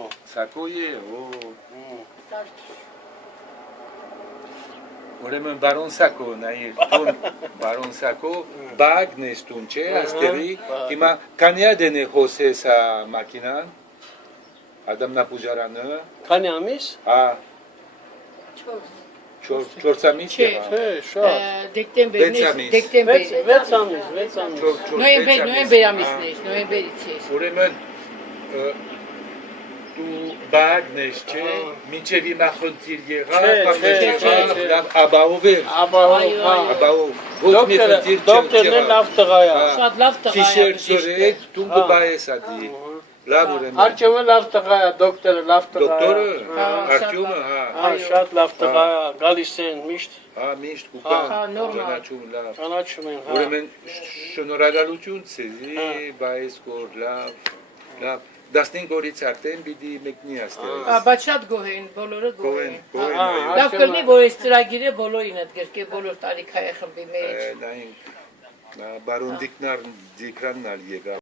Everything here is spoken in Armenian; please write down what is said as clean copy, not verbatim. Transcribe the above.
Սակո։ Սակո է, ուրեմն բարոն Սակո, նայիր, տուն բարոն Սակո, բագն ես տուն, չէ, աստերի, հիմա կանյա դեն է հոսես հա մակինան, Ադամնապուժարանը, Քանի ամիս։ հա, 4 ամիս է, Չէ, շատ։ Դեկտեմբերից, 6 ամիս։ նոյեմբեր ամիսն է, նոյեմբերից է։ Ուրեմն դու բագն ես, չէ, մինչև հիմա խնդիր եղավ, կամ եղավ, աբահով էր, աբահով, ոչ մի խնդիր Դոկտորն էլ լավ տղա է։ Շատ լավ տղա է։ Քիշեր ծորեք, դու գբայես ադի, լավ ուրեմն, Արտյոմը լավ տղա է, դոկտորը լավ տղա է։ դոկտորը, Արտյոմը, հա, Հա, շատ լավ տղա է, գալիս են միշտ, հա, միշտ կուկա, նորմալ։ ճանաչում լավ, ճանաչում են, հա։ ուրեմն շնորհակալություն ցեզի, բայես կոր լավ, 15 օրից արդեն պիտի մեկնի աստեղից, Բայց շատ գոհ են, բոլորը գոհ են։ գոհեն, Լավ կլինի, որ այս ծրագիրը բոլորին ընդգրկի, բոլոր տարիքային խմբի մեջ։ նայենք, բարոն Դիկրանն ալ եկավ,